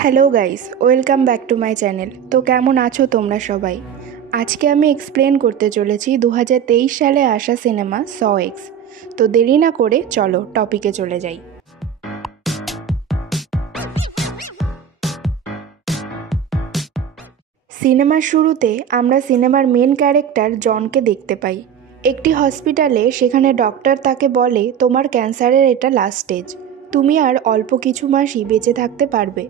Hello guys, welcome back to my channel. তো কেমন আছো তোমরা সবাই? আজকে আমি এক্সপ্লেন করতে চলেছি 2023 সালে আসা সিনেমা স এক্স। তো দেরি না করে চলো টপিকে চলে যাই। সিনেমার শুরুতে আমরা সিনেমার মেন ক্যারেক্টার জনকে দেখতে পাই। একটি হসপিটালে, সেখানে ডক্টর তাকে বলে তোমার ক্যান্সারের এটা লাস্ট স্টেজ, তুমি আর অল্প কিছু মাসই বেঁচে থাকতে পারবে।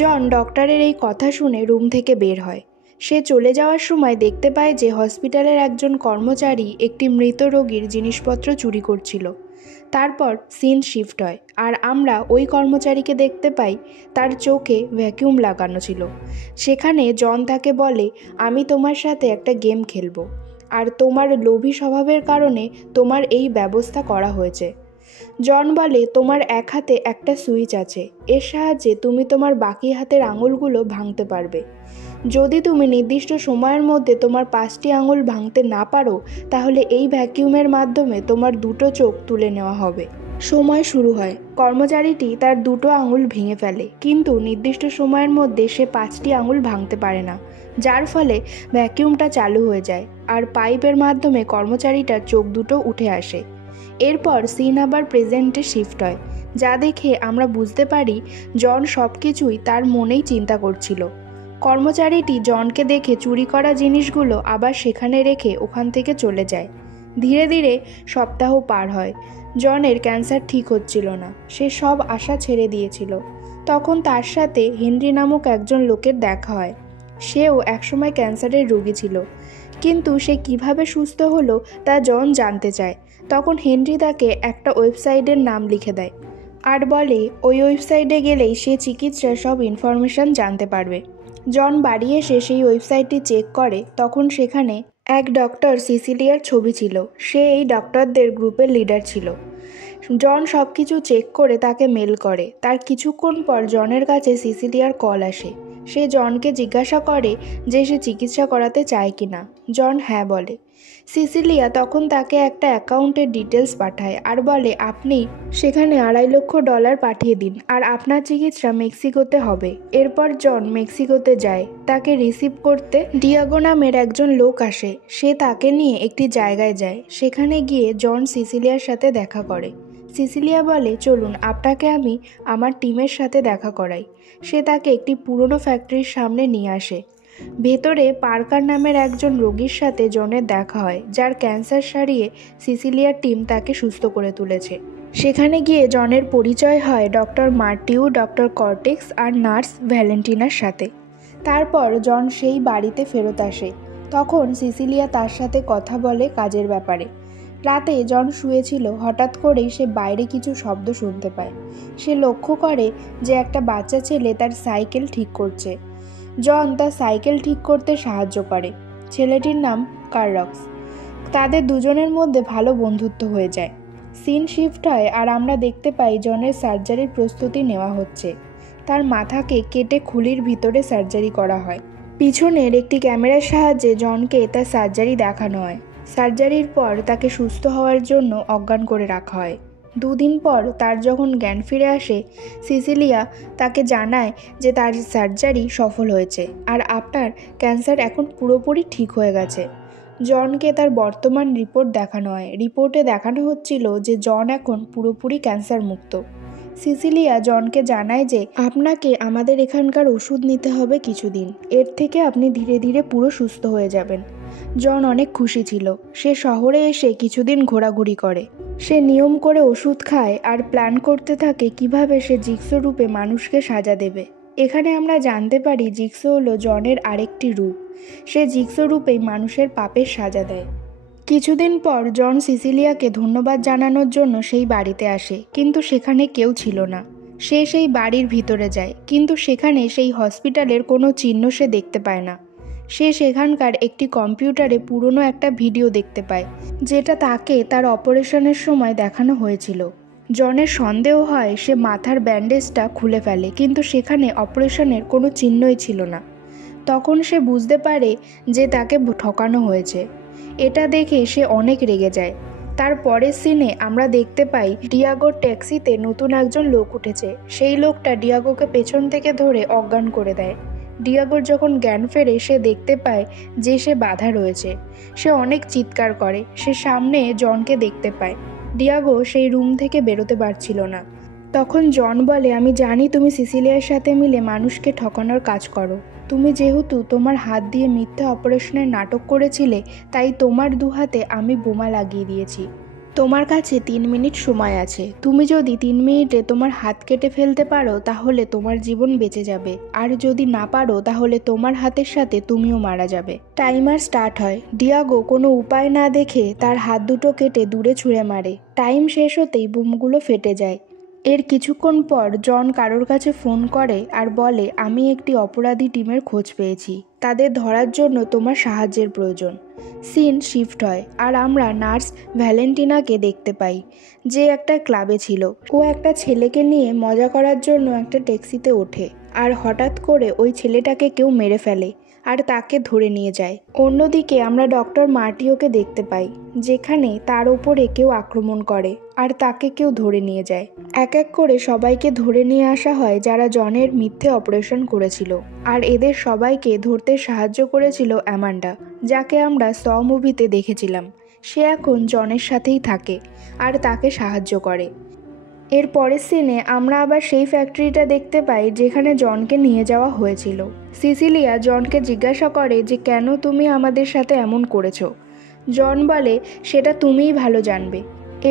জন ডক্টরের এই কথা শুনে রুম থেকে বের হয়। সে চলে যাওয়ার সময় দেখতে পায় যে হসপিটালের একজন কর্মচারী একটি মৃত রোগীর জিনিসপত্র চুরি করছিল। তারপর সিন শিফট হয় আর আমরা ওই কর্মচারীকে দেখতে পাই, তার চোখে ভ্যাকিউম লাগানো ছিল। সেখানে জন তাকে বলে, আমি তোমার সাথে একটা গেম খেলবো, আর তোমার লোভী স্বভাবের কারণে তোমার এই ব্যবস্থা করা হয়েছে। জন বলে, তোমার এক হাতে একটা সুইচ আছে, এর সাহায্যে তুমি তোমার বাকি হাতের আঙুলগুলো ভাঙতে পারবে। যদি তুমি নির্দিষ্ট সময়ের মধ্যে তোমার 5টি আঙুল ভাঙতে না পারো, তাহলে এই ভ্যাকিউমের মাধ্যমে তোমার দুটো চোখ তুলে নেওয়া হবে। সময় শুরু হয়। কর্মচারীটি তার দুটো আঙুল ভেঙে ফেলে, কিন্তু নির্দিষ্ট সময়ের মধ্যে সে 5টি আঙুল ভাঙতে পারে না, যার ফলে ভ্যাকিউমটা চালু হয়ে যায় আর পাইপের মাধ্যমে কর্মচারীটার চোখ দুটো উঠে আসে। এরপর সিন আবার প্রেজেন্টে শিফট হয়, যা দেখে আমরা বুঝতে পারি জন সব কিছুই তার মনেই চিন্তা করছিল। কর্মচারীটি জনকে দেখে চুরি করা জিনিসগুলো আবার সেখানে রেখে ওখান থেকে চলে যায়। ধীরে ধীরে সপ্তাহ পার হয়। জনের ক্যান্সার ঠিক হচ্ছিল না, সে সব আশা ছেড়ে দিয়েছিল। তখন তার সাথে হেনরি নামক একজন লোকের দেখা হয়। সেও একসময় ক্যান্সারের রোগী ছিল, কিন্তু সে কিভাবে সুস্থ হলো তা জন জানতে চায়। তখন হেনরি তাকে একটা ওয়েবসাইটের নাম লিখে দেয় আর বলে ওই ওয়েবসাইটে গেলেই সে চিকিৎসার সব ইনফরমেশন জানতে পারবে। জন বাড়ি এসে সেই ওয়েবসাইটটি চেক করে, তখন সেখানে এক ডক্টর সিসিলিয়ার ছবি ছিল। সে এই ডক্টরদের গ্রুপের লিডার ছিল। জন সব কিছু চেক করে তাকে মেল করে। তার কিছুক্ষণ পর জনের কাছে সিসিলিয়ার কল আসে। সে জনকে জিজ্ঞাসা করে যে সে চিকিৎসা করাতে চায় কিনা। জন হ্যাঁ বলে। সিসিলিয়া তখন তাকে একটা অ্যাকাউন্টের ডিটেলস পাঠায় আর বলে আপনি সেখানে $2.5 লাখ পাঠিয়ে দিন আর আপনার চিকিৎসা মেক্সিকোতে হবে। এরপর জন মেক্সিকোতে যায়। তাকে রিসিভ করতে ডিয়াগো নামের একজন লোক আসে। সে তাকে নিয়ে একটি জায়গায় যায়। সেখানে গিয়ে জন সিসিলিয়ার সাথে দেখা করে। সিসিলিয়া বলে, চলুন আপনাকে আমি আমার টিমের সাথে দেখা করাই। সে তাকে একটি পুরনো ফ্যাক্টরির সামনে নিয়ে আসে। ভেতরে পার্কার নামের একজন রোগীর সাথে জনের দেখা হয়, যার ক্যান্সার সারিয়ে সিসিলিয়ার টিম তাকে সুস্থ করে তুলেছে। সেখানে গিয়ে জনের পরিচয় হয় ডক্টর মার্টিউ, ডক্টর কর্টেক্স আর নার্স ভ্যালেন্টিনার সাথে। তারপর জন সেই বাড়িতে ফেরত আসে। তখন সিসিলিয়া তার সাথে কথা বলে কাজের ব্যাপারে। রাতে জন শুয়েছিল, হঠাৎ করেই সে বাইরে কিছু শব্দ শুনতে পায়। সে লক্ষ্য করে যে একটা বাচ্চা ছেলে তার সাইকেল ঠিক করছে। জন তার সাইকেল ঠিক করতে সাহায্য করে। ছেলেটির নাম কার্লক্স। তাদের দুজনের মধ্যে ভালো বন্ধুত্ব হয়ে যায়। সিন শিফট হয় আর আমরা দেখতে পাই জনের সার্জারির প্রস্তুতি নেওয়া হচ্ছে। তার মাথাকে কেটে খুলির ভিতরে সার্জারি করা হয়। পিছনের একটি ক্যামেরার সাহায্যে জনকে তার সার্জারি দেখানো হয়। সার্জারির পর তাকে সুস্থ হওয়ার জন্য অজ্ঞান করে রাখা হয়। 2 দিন পর তার যখন জ্ঞান ফিরে আসে, সিসিলিয়া তাকে জানায় যে তার সার্জারি সফল হয়েছে আর আপনার ক্যান্সার এখন পুরোপুরি ঠিক হয়ে গেছে। জনকে তার বর্তমান রিপোর্ট দেখানো হয়। রিপোর্টে দেখানো হচ্ছিল যে জন এখন পুরোপুরি ক্যান্সার মুক্ত। সিসিলিয়া জনকে জানায় যে আপনাকে আমাদের এখানকার ওষুধ নিতে হবে কিছুদিন, এর থেকে আপনি ধীরে ধীরে পুরো সুস্থ হয়ে যাবেন। জন অনেক খুশি ছিল। সে শহরে এসে কিছুদিন ঘোরাঘুরি করে। সে নিয়ম করে ওষুধ খায় আর প্ল্যান করতে থাকে কিভাবে সে জিক্সো রূপে মানুষকে সাজা দেবে। এখানে আমরা জানতে পারি জিক্সো হলো জনের আরেকটি রূপ। সে জিক্সো রূপেই মানুষের পাপের সাজা দেয়। কিছুদিন পর জন সিসিলিয়াকে ধন্যবাদ জানানোর জন্য সেই বাড়িতে আসে, কিন্তু সেখানে কেউ ছিল না। সে সেই বাড়ির ভিতরে যায়, কিন্তু সেখানে সেই হসপিটালের কোনো চিহ্ন সে দেখতে পায় না। সে সেখানকার একটি কম্পিউটারে পুরনো একটা ভিডিও দেখতে পায়, যেটা তাকে তার অপারেশনের সময় দেখানো হয়েছিল। জনের সন্দেহ হয়, সে মাথার ব্যান্ডেজটা খুলে ফেলে, কিন্তু সেখানে অপারেশনের কোনো চিহ্নই ছিল না। তখন সে বুঝতে পারে যে তাকে ঠকানো হয়েছে। এটা দেখে সে অনেক রেগে যায়। তার পরের সিনে আমরা দেখতে পাই ডিয়াগোর ট্যাক্সিতে নতুন একজন লোক উঠেছে। সেই লোকটা ডিয়াগোকে পেছন থেকে ধরে অজ্ঞান করে দেয়। ডিয়াগোর যখন জ্ঞান ফেরে সে দেখতে পায় যে সে বাধা রয়েছে। সে অনেক চিৎকার করে। সে সামনে জনকে দেখতে পায়। ডিয়াগো সেই রুম থেকে বেরোতে পারছিল না। তখন জন বলে, আমি জানি তুমি সিসিলিয়ার সাথে মিলে মানুষকে ঠকানোর কাজ করো। তুমি যেহেতু তোমার হাত দিয়ে মিথ্যা অপারেশনের নাটক করেছিলে, তাই তোমার দুহাতে আমি বোমা লাগিয়ে দিয়েছি। তোমার কাছে 3 মিনিট সময় আছে। তুমি যদি 3 মিনিটে তোমার হাত কেটে ফেলতে পারো তাহলে তোমার জীবন বেঁচে যাবে, আর যদি না পারো তাহলে তোমার হাতের সাথে তুমিও মারা যাবে। টাইমার স্টার্ট হয়। ডিয়াগো কোনো উপায় না দেখে তার হাত দুটো কেটে দূরে ছুঁড়ে মারে। টাইম শেষ হতেই বোমগুলো ফেটে যায়। এর কিছুক্ষণ পর জন কারোর কাছে ফোন করে আর বলে, আমি একটি অপরাধী টিমের খোঁজ পেয়েছি। তাদের ধরার জন্য তোমার সাহায্যের প্রয়োজন। সিন শিফট হয় আর আমরা নার্স ভ্যালেন্টিনাকে দেখতে পাই, যে একটা ক্লাবে ছিল। ও একটা ছেলেকে নিয়ে মজা করার জন্য একটা ট্যাক্সিতে ওঠে, আর হঠাৎ করে ওই ছেলেটাকে কেউ মেরে ফেলে আর তাকে ধরে নিয়ে যায়। অন্যদিকে আমরা ডক্টর মার্টিওকে দেখতে পাই, যেখানে তার ওপরে কেউ আক্রমণ করে আর তাকে কেউ ধরে নিয়ে যায়। এক এক করে সবাইকে ধরে নিয়ে আসা হয় যারা জনের মিথ্যে অপারেশন করেছিল, আর এদের সবাইকে ধরতে সাহায্য করেছিল অ্যামান্ডা, যাকে আমরা স মুভিতে দেখেছিলাম। সে এখন জনের সাথেই থাকে আর তাকে সাহায্য করে। এর পরের সিনে আমরা আবার সেই ফ্যাক্টরিটা দেখতে পাই যেখানে জনকে নিয়ে যাওয়া হয়েছিল। সিসিলিয়া জনকে জিজ্ঞাসা করে যে কেন তুমি আমাদের সাথে এমন করেছো। জন বলে, সেটা তুমিই ভালো জানবে।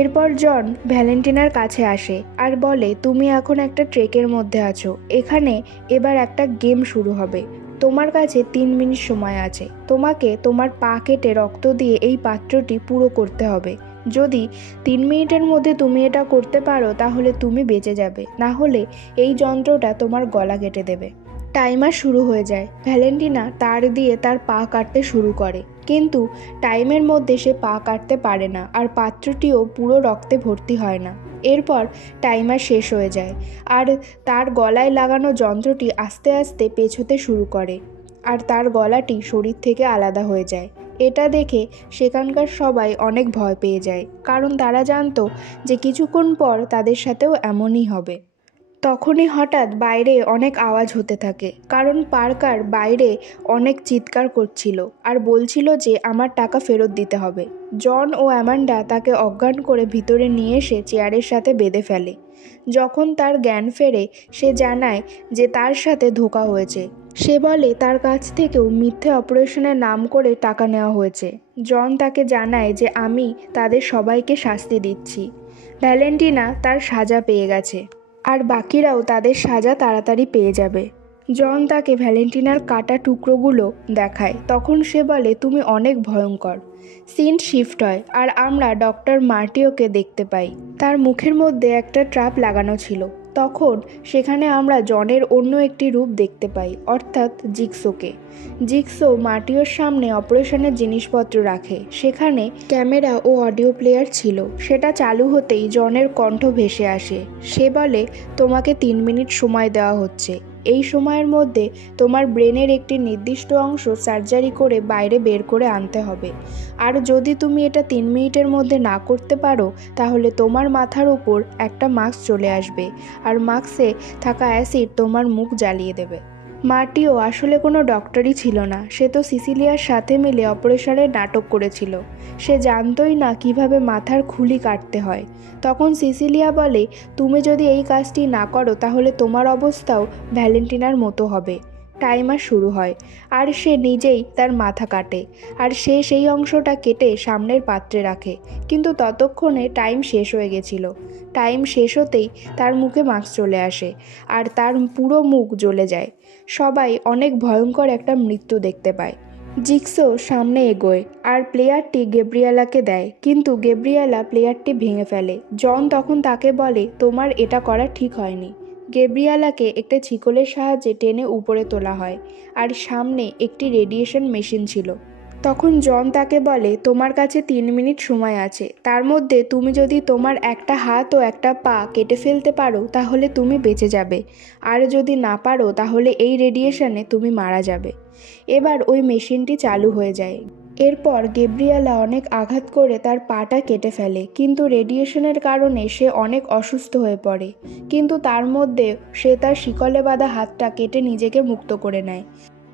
এরপর জন ভ্যালেন্টিনার কাছে আসে আর বলে, তুমি এখন একটা ট্রেকের মধ্যে আছো। এখানে এবার একটা গেম শুরু হবে। তোমার কাছে 3 মিনিট সময় আছে। তোমাকে তোমার পা কেটে রক্ত দিয়ে এই পাত্রটি পুরো করতে হবে। যদি 3 মিনিটের মধ্যে তুমি এটা করতে পারো তাহলে তুমি বেঁচে যাবে, না হলে এই যন্ত্রটা তোমার গলা কেটে দেবে। টাইমার শুরু হয়ে যায়। ভ্যালেন্টিনা তার দিয়ে তার পা কাটতে শুরু করে, কিন্তু টাইমের মধ্যে সে পা কাটতে পারে না, আর পাত্রটিও পুরো রক্তে ভর্তি হয় না। এরপর টাইমার শেষ হয়ে যায় আর তার গলায় লাগানো যন্ত্রটি আস্তে আস্তে পেছোতে শুরু করে, আর তার গলাটি শরীর থেকে আলাদা হয়ে যায়। এটা দেখে সেখানকার সবাই অনেক ভয় পেয়ে যায়, কারণ তারা জানতো যে কিছুক্ষণ পর তাদের সাথেও এমনই হবে। তখনই হঠাৎ বাইরে অনেক আওয়াজ হতে থাকে, কারণ পার্কার বাইরে অনেক চিৎকার করছিল আর বলছিল যে আমার টাকা ফেরত দিতে হবে। জন ও অ্যামান্ডা তাকে অজ্ঞান করে ভিতরে নিয়ে এসে চেয়ারের সাথে বেঁধে ফেলে। যখন তার জ্ঞান ফেরে সে জানায় যে তার সাথে ধোঁকা হয়েছে। সে বলে তার কাছ থেকেও মিথ্যে অপারেশনের নাম করে টাকা নেওয়া হয়েছে। জন তাকে জানায় যে আমি তাদের সবাইকে শাস্তি দিচ্ছি। ভ্যালেন্টিনা তার সাজা পেয়ে গেছে, আর বাকিরাও তাদের সাজা তাড়াতাড়ি পেয়ে যাবে। জন তাকে ভ্যালেন্টিনার কাটা টুকরোগুলো দেখায়। তখন সে বলে, তুমি অনেক ভয়ঙ্কর। সিন শিফট হয় আর আমরা ডক্টর মার্টিওকে দেখতে পাই। তার মুখের মধ্যে একটা ট্র্যাপ লাগানো ছিল। তখন সেখানে আমরা জনের অন্য একটি রূপ দেখতে পাই, অর্থাৎ জিক্সোকে। জিক্সো মার্টিওর সামনে অপারেশনের জিনিসপত্র রাখে। সেখানে ক্যামেরা ও অডিও প্লেয়ার ছিল। সেটা চালু হতেই জনের কণ্ঠ ভেসে আসে। সে বলে, তোমাকে 3 মিনিট সময় দেওয়া হচ্ছে। এই সময়ের মধ্যে তোমার ব্রেনের একটি নির্দিষ্ট অংশ সার্জারি করে বাইরে বের করে আনতে হবে, আর যদি তুমি এটা 3 মিনিটের মধ্যে না করতে পারো তাহলে তোমার মাথার উপর একটা মাস্ক চলে আসবে, আর মাস্কে থাকা অ্যাসিড তোমার মুখ জ্বালিয়ে দেবে। মার্টিও আসলে কোনো ডক্টরই ছিল না। সে তো সিসিলিয়ার সাথে মিলে অপারেশনের নাটক করেছিল। সে জানতই না কিভাবে মাথার খুলি কাটতে হয়। তখন সিসিলিয়া বলে, তুমি যদি এই কাজটি না করো তাহলে তোমার অবস্থাও ভ্যালেন্টিনার মতো হবে। টাইমার শুরু হয় আর সে নিজেই তার মাথা কাটে, আর সে সেই অংশটা কেটে সামনের পাত্রে রাখে। কিন্তু ততক্ষণে টাইম শেষ হয়ে গেছিল। টাইম শেষ হতেই তার মুখে মাস্ক চলে আসে আর তার পুরো মুখ জ্বলে যায়। সবাই অনেক ভয়ঙ্কর একটা মৃত্যু দেখতে পায়। জিক্সো সামনে এগোয় আর প্লেয়ারটি গেব্রিয়েলাকে দেয়, কিন্তু গেব্রিয়েলা প্লেয়ারটি ভেঙে ফেলে। জন তখন তাকে বলে, তোমার এটা করা ঠিক হয়নি। গেব্রিয়েলাকে একটা শিকলের সাহায্যে টেনে উপরে তোলা হয়, আর সামনে একটি রেডিয়েশন মেশিন ছিল। তখন জন তাকে বলে, তোমার কাছে 3 মিনিট সময় আছে। তার মধ্যে তুমি যদি তোমার একটা হাত ও একটা পা কেটে ফেলতে পারো তাহলে তুমি বেঁচে যাবে, আর যদি না পারো তাহলে এই রেডিয়েশনে তুমি মারা যাবে। এবার ওই মেশিনটি চালু হয়ে যায়। এরপর গেব্রিয়েলা অনেক আঘাত করে তার পাটা কেটে ফেলে, কিন্তু রেডিয়েশনের কারণে সে অনেক অসুস্থ হয়ে পড়ে। কিন্তু তার মধ্যে সে তার শিকলে বাঁধা হাতটা কেটে নিজেকে মুক্ত করে নেয়।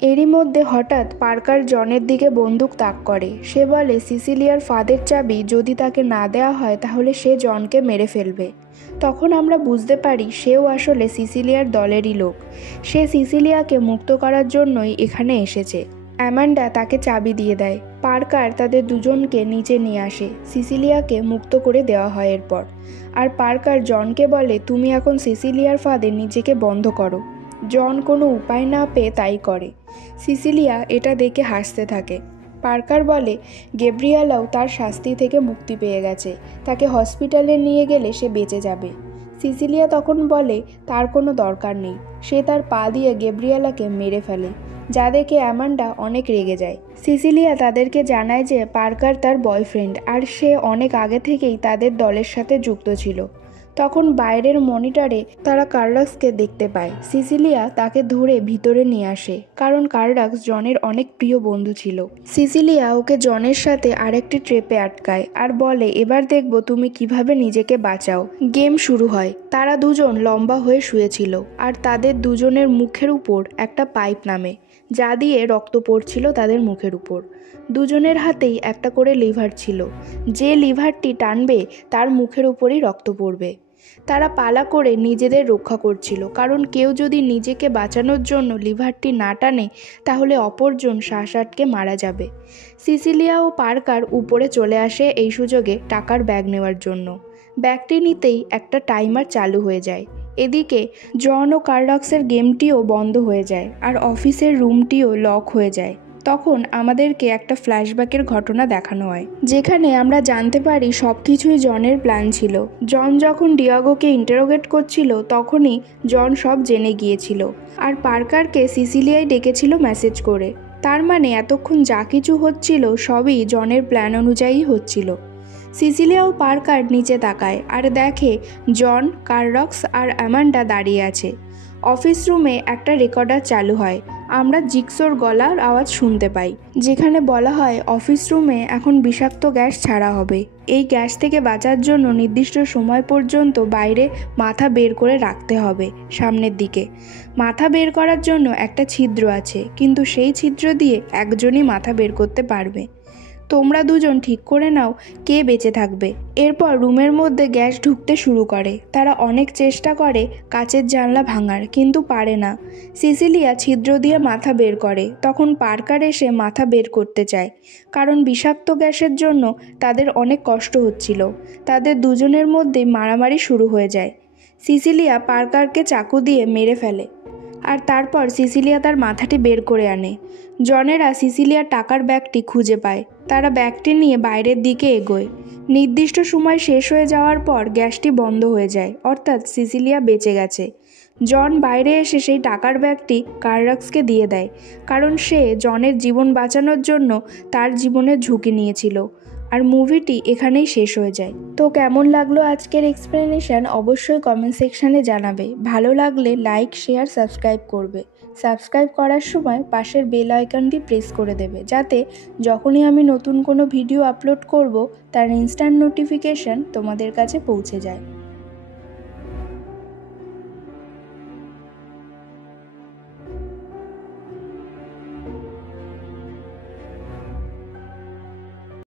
এরই মধ্যে হঠাৎ পার্কার জনের দিকে বন্দুক তাক করে। সে বলে সিসিলিয়ার ফাঁদের চাবি যদি তাকে না দেওয়া হয় তাহলে সে জনকে মেরে ফেলবে। তখন আমরা বুঝতে পারি সেও আসলে সিসিলিয়ার দলেরই লোক। সে সিসিলিয়াকে মুক্ত করার জন্যই এখানে এসেছে। অ্যামান্ডা তাকে চাবি দিয়ে দেয়। পার্কার তাদের দুজনকে নিচে নিয়ে আসে। সিসিলিয়াকে মুক্ত করে দেওয়া হয় এরপর। আর পার্কার জনকে বলে, তুমি এখন সিসিলিয়ার ফাঁদে নিজেকে বন্ধ করো। জন কোনো উপায় না পেয়ে তাই করে। সিসিলিয়া এটা দেখে হাসতে থাকে। পার্কার বলে গেব্রিয়েলাও তার শাস্তি থেকে মুক্তি পেয়ে গেছে, তাকে হসপিটালে নিয়ে গেলে সে বেঁচে যাবে। সিসিলিয়া তখন বলে তার কোনো দরকার নেই। সে তার পা দিয়ে গেব্রিয়েলাকে মেরে ফেলে, যা দেখে অ্যামান্ডা অনেক রেগে যায়। সিসিলিয়া তাদেরকে জানায় যে পার্কার তার বয়ফ্রেন্ড, আর সে অনেক আগে থেকেই তাদের দলের সাথে যুক্ত ছিল। তখন বাইরের মনিটরে তারা কার্লাক্সকে দেখতে পায়। সিসিলিয়া তাকে ধরে ভিতরে নিয়ে আসে, কারণ কার্লাক্স জনের অনেক প্রিয় বন্ধু ছিল। সিসিলিয়া ওকে জনের সাথে আরেকটি ট্রেপে আটকায় আর বলে, এবার দেখব তুমি কিভাবে নিজেকে বাঁচাও। গেম শুরু হয়। তারা দুজন লম্বা হয়ে শুয়েছিল, আর তাদের দুজনের মুখের উপর একটা পাইপ নামে, যা দিয়ে রক্ত পড়ছিল তাদের মুখের উপর। দুজনের হাতেই একটা করে লিভার ছিল। যে লিভারটি টানবে তার মুখের উপরই রক্ত পড়বে। তারা পালা করে নিজেদের রক্ষা করছিল, কারণ কেউ যদি নিজেকে বাঁচানোর জন্য লিভারটি না টানে তাহলে অপরজন শ্বাস আটকে মারা যাবে। সিসিলিয়া ও পার্কার উপরে চলে আসে এই সুযোগে টাকার ব্যাগ নেওয়ার জন্য। ব্যাগটি নিতেই একটা টাইমার চালু হয়ে যায়। এদিকে জন ও কার্লাক্সের গেমটিও বন্ধ হয়ে যায়, আর অফিসের রুমটিও লক হয়ে যায়। তখন আমাদেরকে একটা ফ্ল্যাশব্যাকের ঘটনা দেখানো হয়, যেখানে আমরা জানতে পারি সব কিছুই জনের প্ল্যান ছিল। জন যখন ডিয়াগোকে ইন্টারোগেট করছিল তখনই জন সব জেনে গিয়েছিল, আর পার্কারকে সিসিলিয়ায় ডেকেছিল মেসেজ করে। তার মানে এতক্ষণ যা কিছু হচ্ছিল সবই জনের প্ল্যান অনুযায়ী হচ্ছিল। সিসিলিয়া ও পার্কার নিচে তাকায় আর দেখে জন, কার্লাক্স আর অ্যামান্ডা দাঁড়িয়ে আছে। অফিস রুমে একটা রেকর্ডার চালু হয়। আমরা জিক্সোর গলার আওয়াজ শুনতে পাই, যেখানে বলা হয় অফিস রুমে এখন বিষাক্ত গ্যাস ছাড়া হবে। এই গ্যাস থেকে বাঁচার জন্য নির্দিষ্ট সময় পর্যন্ত বাইরে মাথা বের করে রাখতে হবে সামনের দিকে। মাথা বের করার জন্য একটা ছিদ্র আছে, কিন্তু সেই ছিদ্র দিয়ে একজনই মাথা বের করতে পারবে। তোমরা দুজন ঠিক করে নাও কে বেঁচে থাকবে। এরপর রুমের মধ্যে গ্যাস ঢুকতে শুরু করে। তারা অনেক চেষ্টা করে কাচের জানলা ভাঙার, কিন্তু পারে না। সিসিলিয়া ছিদ্র দিয়ে মাথা বের করে। তখন পার্কার এসে মাথা বের করতে চায়, কারণ বিষাক্ত গ্যাসের জন্য তাদের অনেক কষ্ট হচ্ছিল। তাদের দুজনের মধ্যে মারামারি শুরু হয়ে যায়। সিসিলিয়া পার্কারকে চাকু দিয়ে মেরে ফেলে, আর তারপর সিসিলিয়া তার মাথাটি বের করে আনে। জনেরা সিসিলিয়ার টাকার ব্যাগটি খুঁজে পায়। তারা ব্যাগটি নিয়ে বাইরের দিকে এগোয়। নির্দিষ্ট সময় শেষ হয়ে যাওয়ার পর গ্যাসটি বন্ধ হয়ে যায়, অর্থাৎ সিসিলিয়া বেঁচে গেছে। জন বাইরে এসে সেই টাকার ব্যাগটি কার্লাক্সকে দিয়ে দেয়, কারণ সে জনের জীবন বাঁচানোর জন্য তার জীবনের ঝুঁকি নিয়েছিল। আর মুভিটি এখানেই শেষ হয়ে যায়। তো কেমন লাগলো আজকের এক্সপ্লেনেশন অবশ্যই কমেন্ট সেকশানে জানাবে। ভালো লাগলে লাইক, শেয়ার, সাবস্ক্রাইব করবে। সাবস্ক্রাইব করার সময় পাশের বেল আইকনটি প্রেস করে দেবে, যাতে যখনই আমি নতুন কোনো ভিডিও আপলোড করব তার ইনস্ট্যান্ট নোটিফিকেশন তোমাদের কাছে পৌঁছে যায়।